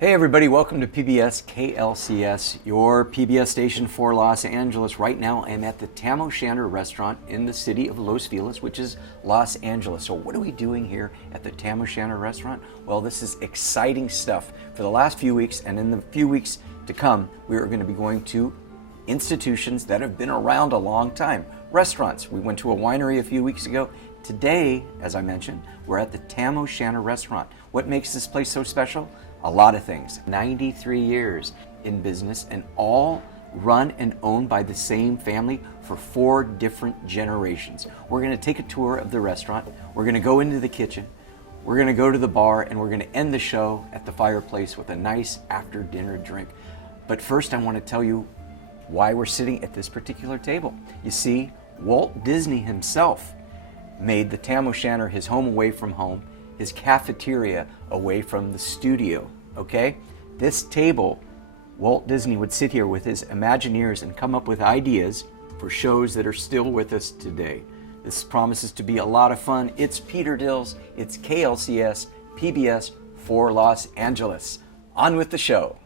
Hey everybody, welcome to PBS KLCS, your PBS station for Los Angeles. Right now I'm at the Shanter restaurant in the city of Los Feliz, which is Los Angeles. So what are we doing here at the Shanter restaurant? Well, this is exciting stuff. For the last few weeks and in the few weeks to come, we are going to be going to institutions that have been around a long time. Restaurants. We went to a winery a few weeks ago. Today, as I mentioned, we're at the Shanter restaurant. What makes this place so special? A lot of things. 93 years in business and all run and owned by the same family for 4 different generations. We're going to take a tour of the restaurant. We're going to go into the kitchen. We're going to go to the bar and we're going to end the show at the fireplace with a nice after dinner drink. But first I want to tell you why we're sitting at this particular table. You see, Walt Disney himself made the Shanter his home away from home, his cafeteria away from the studio, okay? This table, Walt Disney would sit here with his Imagineers and come up with ideas for shows that are still with us today. This promises to be a lot of fun. It's Peter Dills, it's KLCS, PBS for Los Angeles. On with the show.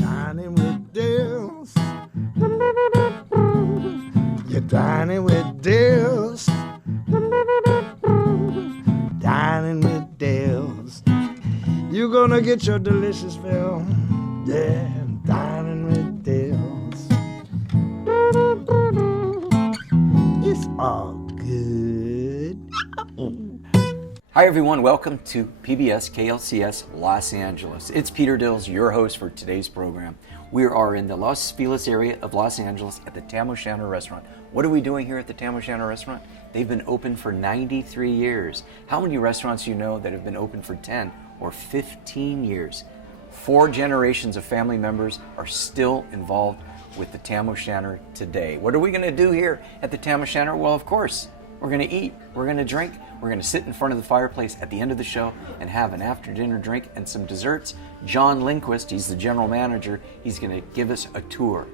Dining with Dills. You're dining with Dills. Dining with Dills. You're gonna get your delicious fill. Yeah, dining with Dills. It's all good. Hi everyone, welcome to PBS KLCS Los Angeles. It's Peter Dills, your host for today's program. We are in the Los Feliz area of Los Angeles at the Shanter restaurant. What are we doing here at the Shanter restaurant? They've been open for 93 years. How many restaurants do you know that have been open for 10 or 15 years? 4 generations of family members are still involved with the Shanter today. What are we going to do here at the Shanter? Well, of course, we're going to eat, we're going to drink, we're going to sit in front of the fireplace at the end of the show and have an after-dinner drink and some desserts. John Lindquist, he's the general manager, he's going to give us a tour.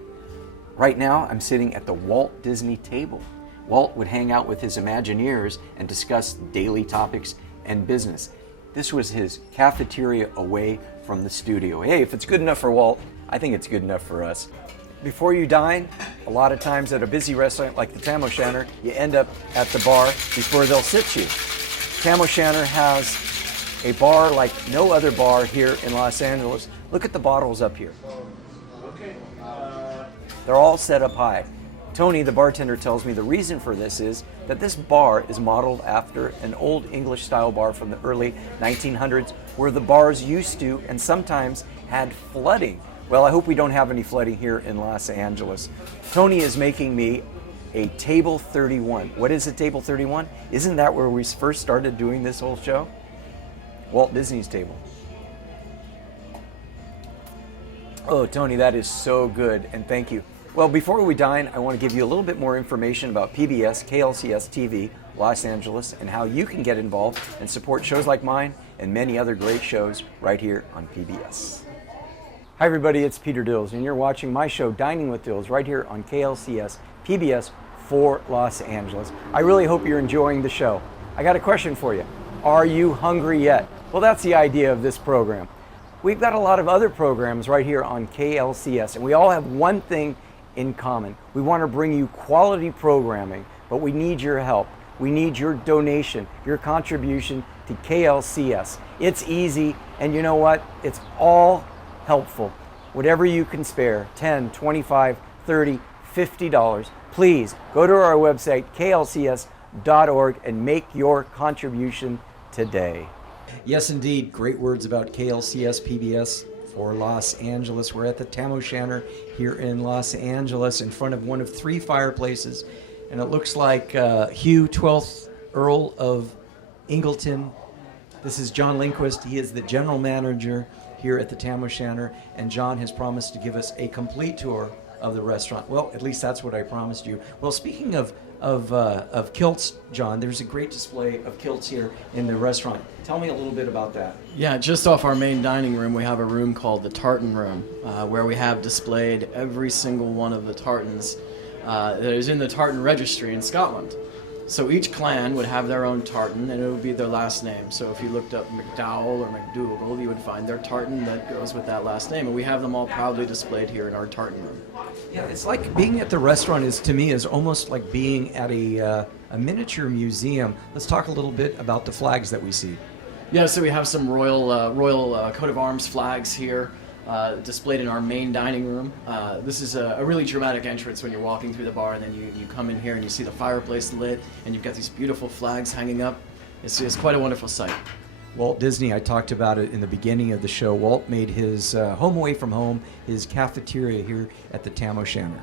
Right now, I'm sitting at the Walt Disney table. Walt would hang out with his Imagineers and discuss daily topics and business. This was his cafeteria away from the studio. Hey, if it's good enough for Walt, I think it's good enough for us. Before you dine, a lot of times at a busy restaurant like the Shanter, you end up at the bar before they'll sit you. Shanter has a bar like no other bar here in Los Angeles. Look at the bottles up here. They're all set up high. Tony, the bartender, tells me the reason for this is that this bar is modeled after an old English style bar from the early 1900s where the bars used to and sometimes had flooding. Well, I hope we don't have any flooding here in Los Angeles. Tony is making me a table 31. What is a table 31? Isn't that where we first started doing this whole show? Walt Disney's table. Oh, Tony, that is so good, and thank you. Well, before we dine, I want to give you a little bit more information about PBS KLCS TV Los Angeles and how you can get involved and support shows like mine and many other great shows right here on PBS. Hi everybody, it's Peter Dills, and you're watching my show Dining with Dills right here on KLCS PBS for Los Angeles. I really hope you're enjoying the show. I got a question for you. Are you hungry yet? Well, that's the idea of this program. We've got a lot of other programs right here on KLCS, and we all have one thing in common. We want to bring you quality programming, but we need your help. We need your donation, your contribution to KLCS. It's easy, and you know what? It's all helpful. Whatever you can spare, $10, $25, $30, $50, please go to our website, klcs.org, and make your contribution today. Yes, indeed. Great words about KLCS PBS for Los Angeles. We're at the Shanter here in Los Angeles in front of one of 3 fireplaces. And it looks like Hugh, 12th Earl of Ingleton. This is John Lindquist. He is the general manager here at the Shanter, and John has promised to give us a complete tour of the restaurant. Well, at least that's what I promised you. Well, speaking of kilts, John, there's a great display of kilts here in the restaurant. Tell me a little bit about that. Yeah, just off our main dining room, we have a room called the Tartan Room, where we have displayed every single one of the tartans that is in the tartan registry in Scotland. So each clan would have their own tartan, and it would be their last name. So if you looked up McDowell or McDougall, you would find their tartan that goes with that last name. And we have them all proudly displayed here in our tartan room. Yeah, it's like being at the restaurant to me is almost like being at a miniature museum. Let's talk a little bit about the flags that we see. Yeah, so we have some royal coat of arms flags here. Displayed in our main dining room. This is a really dramatic entrance when you're walking through the bar, and then you come in here and you see the fireplace lit, and you've got these beautiful flags hanging up. It's quite a wonderful sight. Walt Disney, I talked about it in the beginning of the show. Walt made his home away from home, his cafeteria here at the Tam O'Shanter.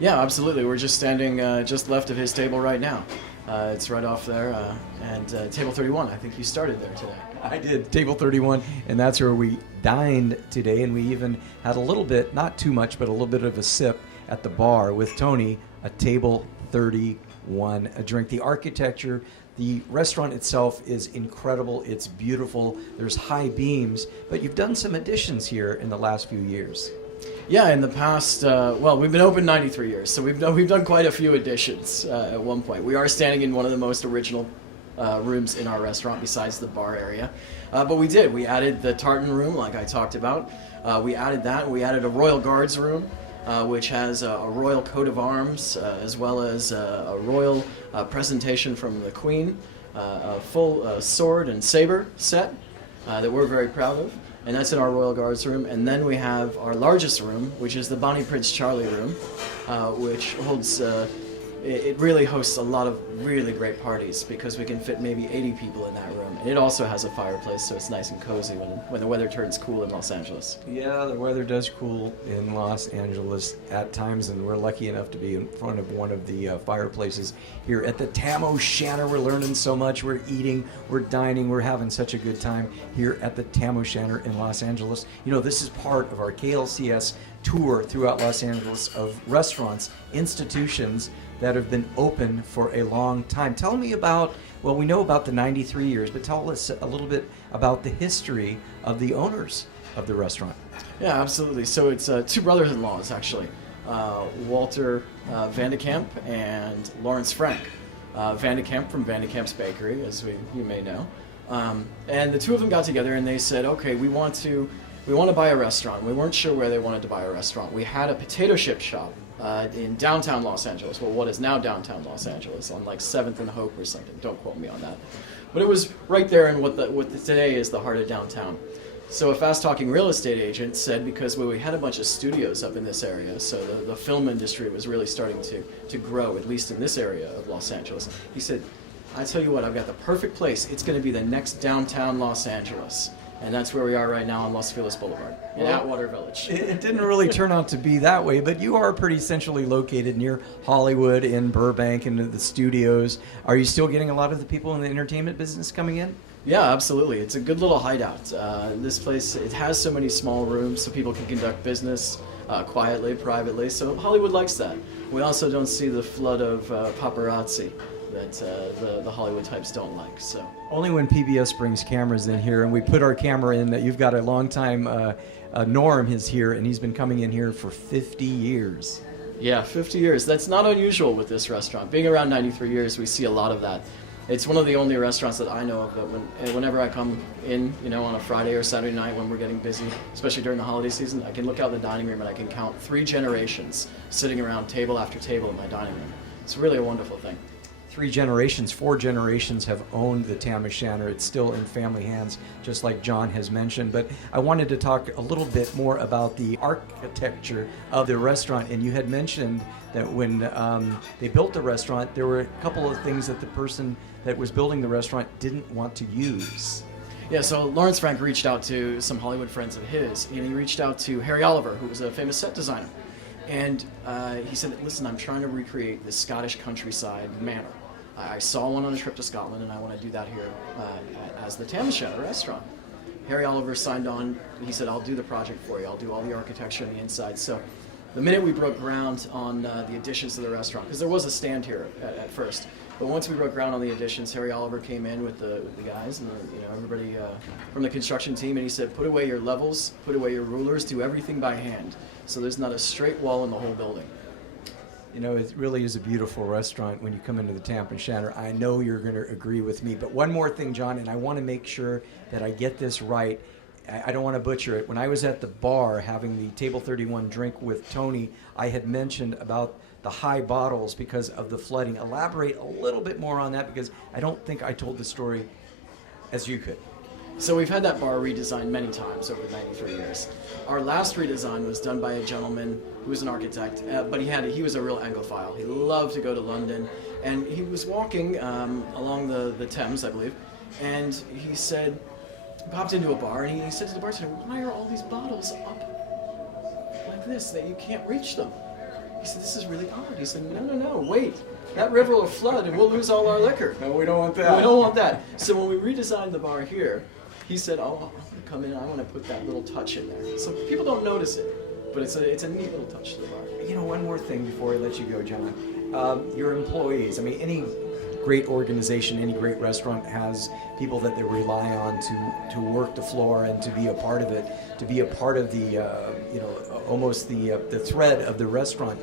Yeah, absolutely. We're just standing just left of his table right now. It's right off there, and table 31. I think you started there today. I did, table 31, and that's where we dined today, and we even had a little bit, not too much, but a little bit of a sip at the bar with Tony at table 31, a drink. The architecture, the restaurant itself is incredible. It's beautiful. There's high beams, but you've done some additions here in the last few years. Yeah, in the past, we've been open 93 years, so we've done quite a few additions at one point. We are standing in one of the most original rooms in our restaurant besides the bar area. But we added the tartan room like I talked about. We added that. We added a royal guards room, which has a royal coat of arms as well as a royal presentation from the Queen, a full sword and saber set that we're very proud of. And that's in our Royal Guards room. And then we have our largest room, which is the Bonnie Prince Charlie room, which holds, it really hosts a lot of really great parties because we can fit maybe 80 people in that room. And it also has a fireplace, so it's nice and cozy when the weather turns cool in Los Angeles. Yeah, the weather does cool in Los Angeles at times, and we're lucky enough to be in front of one of the fireplaces here at the Tam O'Shanter. We're learning so much. We're eating, we're dining, we're having such a good time here at the Tam O'Shanter in Los Angeles. You know, this is part of our KLCS tour throughout Los Angeles of restaurants, institutions that have been open for a long time. Tell me about, well, we know about the 93 years, but tell us a little bit about the history of the owners of the restaurant. Yeah, absolutely. So it's two brothers-in-laws, actually. Walter Van de Kamp and Lawrence Frank. Van de Kamp from Van de Kamp's Bakery, as you may know. And the two of them got together and they said, okay, we want to buy a restaurant. We weren't sure where they wanted to buy a restaurant. We had a potato chip shop in downtown Los Angeles, well, what is now downtown Los Angeles, on like 7th and Hope or something. Don't quote me on that. But it was right there in what today is the heart of downtown. So a fast-talking real estate agent said, because we had a bunch of studios up in this area, so the film industry was really starting to grow, at least in this area of Los Angeles. He said, I tell you what, I've got the perfect place. It's going to be the next downtown Los Angeles. And that's where we are right now on Los Feliz Boulevard, in Atwater Village. It didn't really turn out to be that way, but you are pretty centrally located near Hollywood, in Burbank, and the studios. Are you still getting a lot of the people in the entertainment business coming in? Yeah, absolutely. It's a good little hideout. This place, it has so many small rooms so people can conduct business quietly, privately. So Hollywood likes that. We also don't see the flood of paparazzi that the Hollywood types don't like. So only when PBS brings cameras in here, and we put our camera in. That you've got a long time. Norm is here, and he's been coming in here for 50 years. Yeah, 50 years. That's not unusual with this restaurant. Being around 93 years, we see a lot of that. It's one of the only restaurants that I know of that whenever I come in, on a Friday or Saturday night when we're getting busy, especially during the holiday season, I can look out the dining room and I can count 3 generations sitting around table after table in my dining room. It's really a wonderful thing. 3 generations, 4 generations have owned the Tam O'Shanter. It's still in family hands, just like John has mentioned. But I wanted to talk a little bit more about the architecture of the restaurant. And you had mentioned that when they built the restaurant, there were a couple of things that the person that was building the restaurant didn't want to use. Yeah, so Lawrence Frank reached out to some Hollywood friends of his, and he reached out to Harry Oliver, who was a famous set designer. And he said, listen, I'm trying to recreate the Scottish countryside manor. I saw one on a trip to Scotland, and I want to do that here as the Tam O'Shanter restaurant. Harry Oliver signed on. He said, I'll do the project for you. I'll do all the architecture and the inside. So the minute we broke ground on the additions to the restaurant, because there was a stand here at first, but once we broke ground on the additions, Harry Oliver came in with the guys and everybody from the construction team, and he said, put away your levels, put away your rulers, do everything by hand. So there's not a straight wall in the whole building. You know, it really is a beautiful restaurant when you come into the Tampa Shanter. I know you're going to agree with me. But one more thing, John, and I want to make sure that I get this right. I don't want to butcher it. When I was at the bar having the Table 31 drink with Tony, I had mentioned about the high bottles because of the flooding. Elaborate a little bit more on that, because I don't think I told the story as you could. So we've had that bar redesigned many times over 93 years. Our last redesign was done by a gentleman who was an architect, but he was a real Anglophile. He loved to go to London, and he was walking along the Thames, I believe, and he popped into a bar, and he said to the bartender, "Why are all these bottles up like this that you can't reach them?" He said, "This is really odd." He said, No, wait. That river will flood and we'll lose all our liquor. No, we don't want that. We don't want that. So when we redesigned the bar here, he said, "Oh, I'm going to come in and I want to put that little touch in there." So people don't notice it, but it's a neat little touch to the bar. You know, one more thing before I let you go, John. Your employees, I mean, any great organization, any great restaurant has people that they rely on to work the floor and to be a part of it, to be a part of the, almost the thread of the restaurant.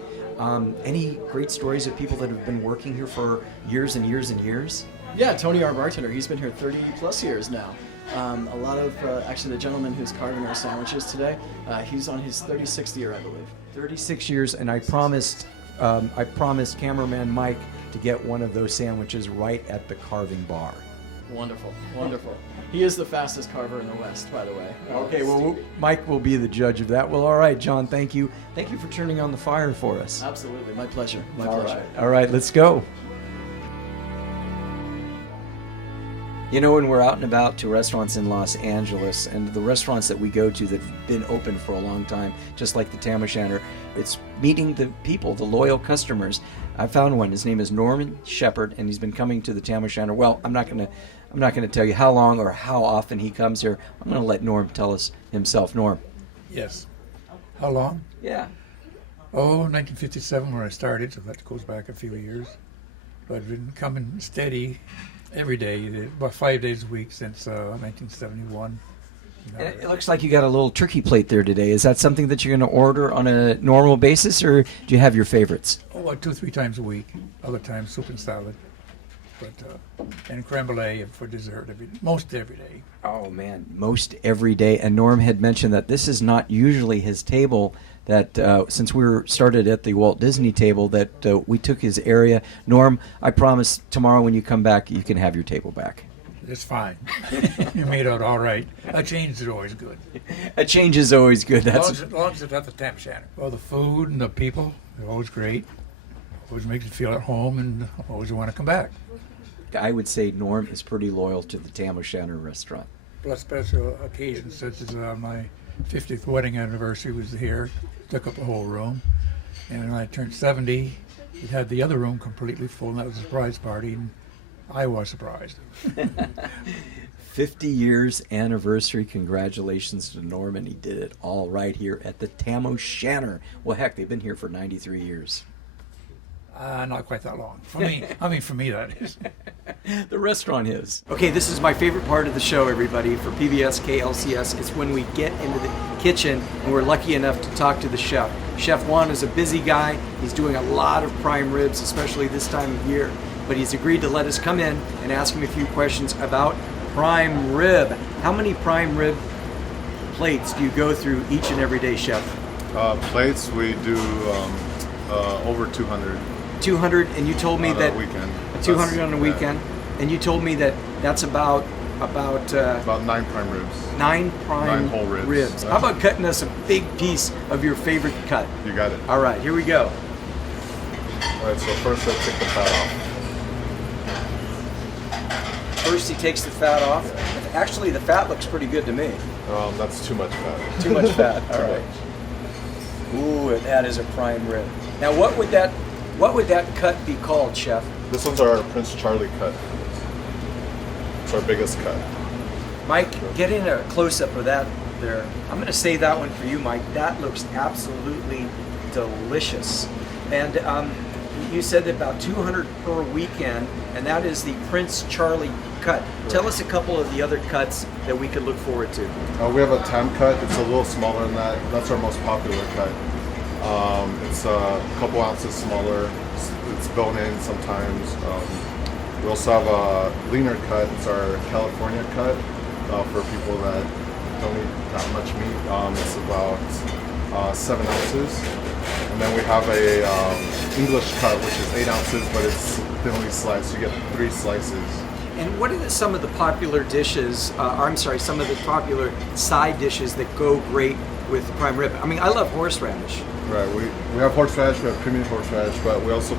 Any great stories of people that have been working here for years and years and years? Yeah, Tony, our bartender, he's been here 30 plus years now. A lot of, actually the gentleman who's carving our sandwiches today, he's on his 36th year, I believe. 36 years, and I promised cameraman Mike to get one of those sandwiches right at the carving bar. Wonderful, wonderful. He is the fastest carver in the West, by the way. Okay, well, Mike will be the judge of that. Well, all right, John, thank you. Thank you for turning on the fire for us. Absolutely, my pleasure. My pleasure. All right, let's go. You know, when we're out and about to restaurants in Los Angeles, and the restaurants that we go to that have been open for a long time, just like the Tampa Shanter, it's meeting the people, the loyal customers. I found one. His name is Norman Shepard, and he's been coming to the Tampa Shanter. Well, I'm not gonna tell you how long or how often he comes here. I'm gonna let Norm tell us himself. Norm. Yes. How long? Yeah. Oh, 1957 when I started, so that goes back a few years. But I've been coming steady every day, about 5 days a week since 1971. And it looks like you got a little turkey plate there today. Is that something that you're going to order on a normal basis, or do you have your favorites? Oh, about 2-3 times a week. Other times soup and salad, but and creme brulee for dessert. Most every day. Oh man, most every day. And Norm had mentioned that this is not usually his table. That since we were started at the Walt Disney table, that we took his area. Norm, I promise tomorrow when you come back, you can have your table back. It's fine. You made out all right. A change is always good. A change is always good. As long as it's at the Tampa Shanter. Well, the food and the people, they're always great. Always makes you feel at home and always want to come back. I would say Norm is pretty loyal to the Tampa Shanter restaurant. Plus special occasions such as my 50th wedding anniversary was here. Took up the whole room. And when I turned 70, it had the other room completely full, and that was a surprise party. And I was surprised. 50 years anniversary. Congratulations to Norman. He did it all right here at the Tampa Shanter. Well, heck, they've been here for 93 years. Not quite that long. For me, for me that is. The restaurant is. Okay, this is my favorite part of the show, everybody, for PBS KLCS. It's when we get into the kitchen and we're lucky enough to talk to the chef. Chef Juan is a busy guy. He's doing a lot of prime ribs, especially this time of year. But he's agreed to let us come in and ask him a few questions about prime rib. How many prime rib plates do you go through each and every day, Chef? Plates, we do over 200. 200, and you told me on that a weekend. 200 on a weekend, and you told me that that's about 9 prime ribs. 9 prime 9 whole ribs. How about cutting us a big piece of your favorite cut? You got it. All right, here we go. All right, so first let's take the fat off. First, he takes the fat off. Actually, the fat looks pretty good to me. That's too much fat. Too much fat. All Too right. much. Ooh, that is a prime rib. Now, what would that cut be called, Chef? This one's our Prince Charlie cut. It's our biggest cut. Mike, get in a close-up of that there. I'm going to say that one for you, Mike. That looks absolutely delicious. And you said that about 200 per weekend, and that is the Prince Charlie cut. Right. Tell us a couple of the other cuts that we could look forward to. We have a Tam cut. It's a little smaller than that. That's our most popular cut. It's a couple ounces smaller. It's bone in sometimes. We also have a leaner cut. It's our California cut for people that don't eat that much meat. It's about 7 ounces. And then we have a English cut, which is 8 ounces, but it's thinly sliced. You get 3 slices. And what are some of the popular dishes, some of the popular side dishes that go great with prime rib? I mean, I love horseradish. Right, we have horseradish, we have premium horseradish, but we also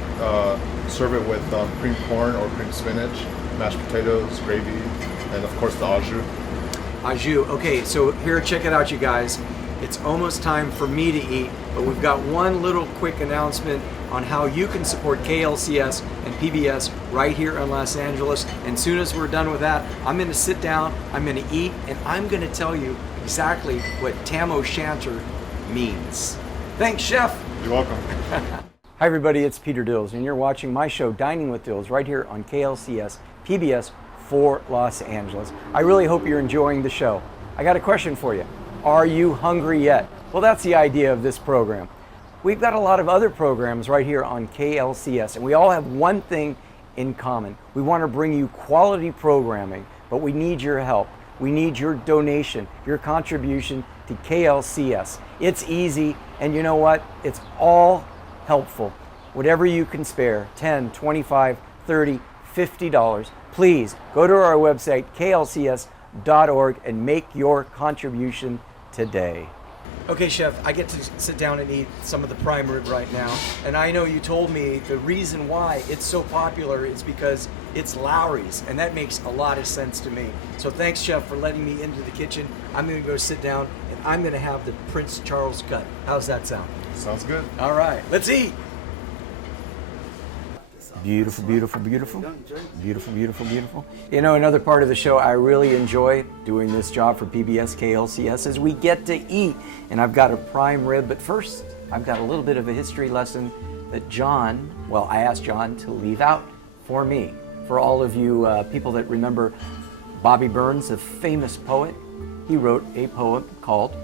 serve it with cream corn or cream spinach, mashed potatoes, gravy, and of course the au jus. Au jus. Okay, so here, check it out, you guys. It's almost time for me to eat, but we've got one little quick announcement on how you can support KLCS and PBS right here in Los Angeles. And soon as we're done with that, I'm going to sit down, I'm going to eat, and I'm going to tell you exactly what Tam Shanter means. Thanks, Chef. You're welcome. Hi, everybody. It's Peter Dills, and you're watching my show, Dining with Dills, right here on KLCS PBS for Los Angeles. I really hope you're enjoying the show. I got a question for you. Are you hungry yet? Well, that's the idea of this program. We've got a lot of other programs right here on KLCS, and we all have one thing in common. We want to bring you quality programming, but we need your help. We need your donation, your contribution to KLCS. It's easy, and you know what? It's all helpful. Whatever you can spare, $10, $25, $30, $50, please go to our website, klcs.org, and make your contribution today. Okay, Chef, I get to sit down and eat some of the prime rib right now. And I know you told me the reason why it's so popular is because it's Lowry's, and that makes a lot of sense to me. So thanks, Chef, for letting me into the kitchen. I'm going to go sit down, and I'm going to have the Prince Charles cut. How's that sound? Sounds good. All right, let's eat. Beautiful, beautiful, beautiful. Beautiful, beautiful, beautiful. You know, another part of the show I really enjoy doing this job for PBS KLCS is we get to eat. And I've got a prime rib, but first I've got a little bit of a history lesson that I asked John to leave out for me. For all of you people that remember Bobby Burns, a famous poet, he wrote a poem called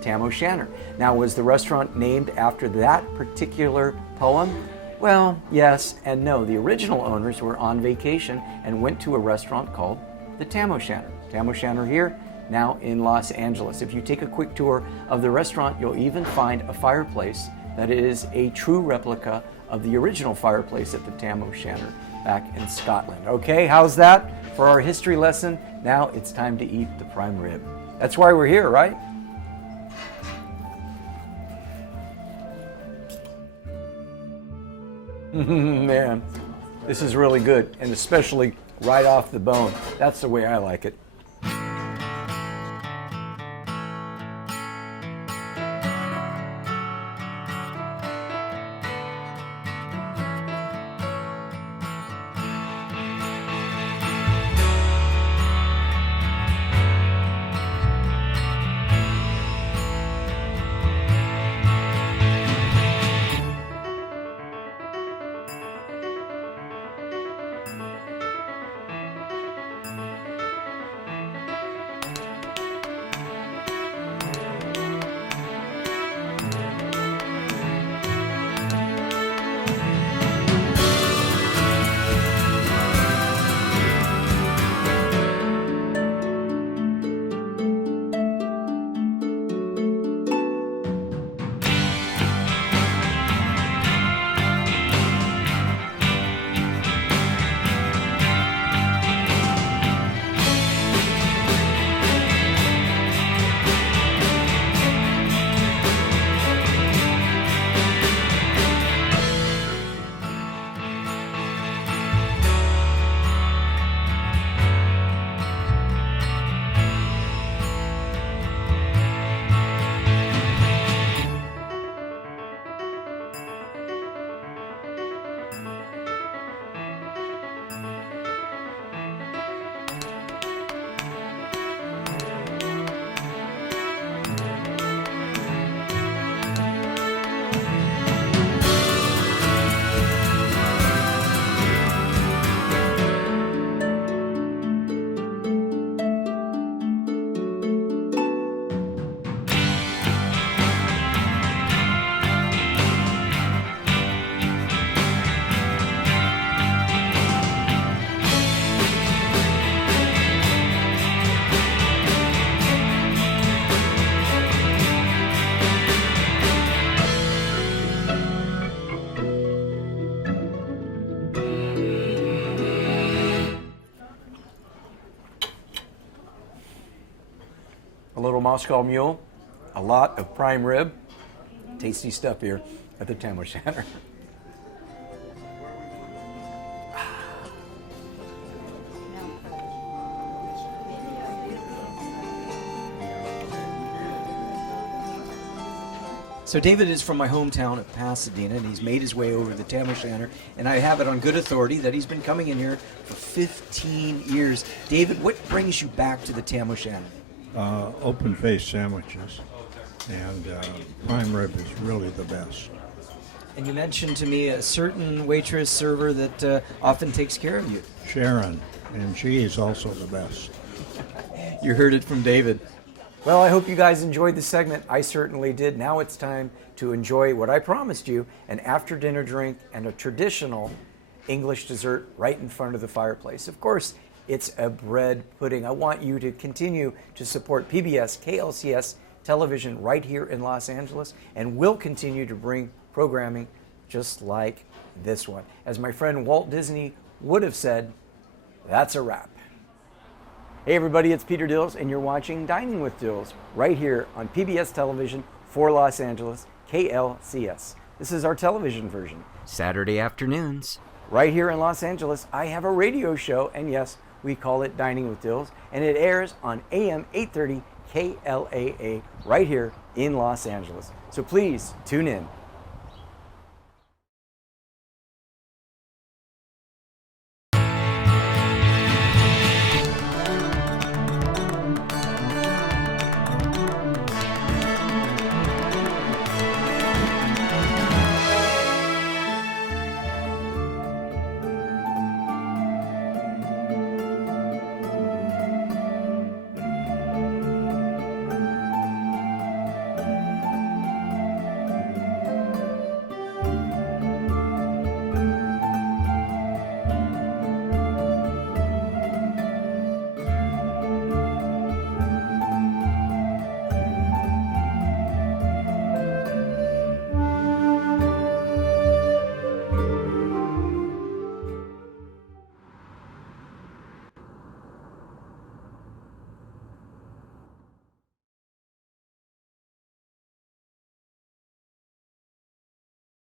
Tam Shanter. Now, was the restaurant named after that particular poem? Well, yes and no. The original owners were on vacation and went to a restaurant called the Tam Shanter. Tam Shanter here, now in Los Angeles. If you take a quick tour of the restaurant, you'll even find a fireplace that is a true replica of the original fireplace at the Tam Shanter back in Scotland. Okay, how's that for our history lesson? Now it's time to eat the prime rib. That's why we're here, right? Man, this is really good, and especially right off the bone. That's the way I like it. a little Moscow Mule, a lot of prime rib. Tasty stuff here at the Tam O'Shanter. So David is from my hometown of Pasadena, and he's made his way over to the Tam O'Shanter, and I have it on good authority that he's been coming in here for 15 years. David, what brings you back to the Tam O'Shanter? Open-faced sandwiches, and prime rib is really the best. And you mentioned to me a certain waitress, server that often takes care of you. Sharon, and she is also the best. You heard it from David. Well, I hope you guys enjoyed the segment. I certainly did. Now it's time to enjoy what I promised you, an after-dinner drink and a traditional English dessert right in front of the fireplace. Of course, it's a bread pudding. I want you to continue to support PBS KLCS television right here in Los Angeles, and we'll continue to bring programming just like this one. As my friend Walt Disney would have said, that's a wrap. Hey everybody, it's Peter Dills, and you're watching Dining with Dills right here on PBS television for Los Angeles, KLCS. This is our television version. Saturday afternoons. Right here in Los Angeles, I have a radio show, and yes, we call it Dining with Dills, and it airs on AM 830 KLAA right here in Los Angeles. So please tune in.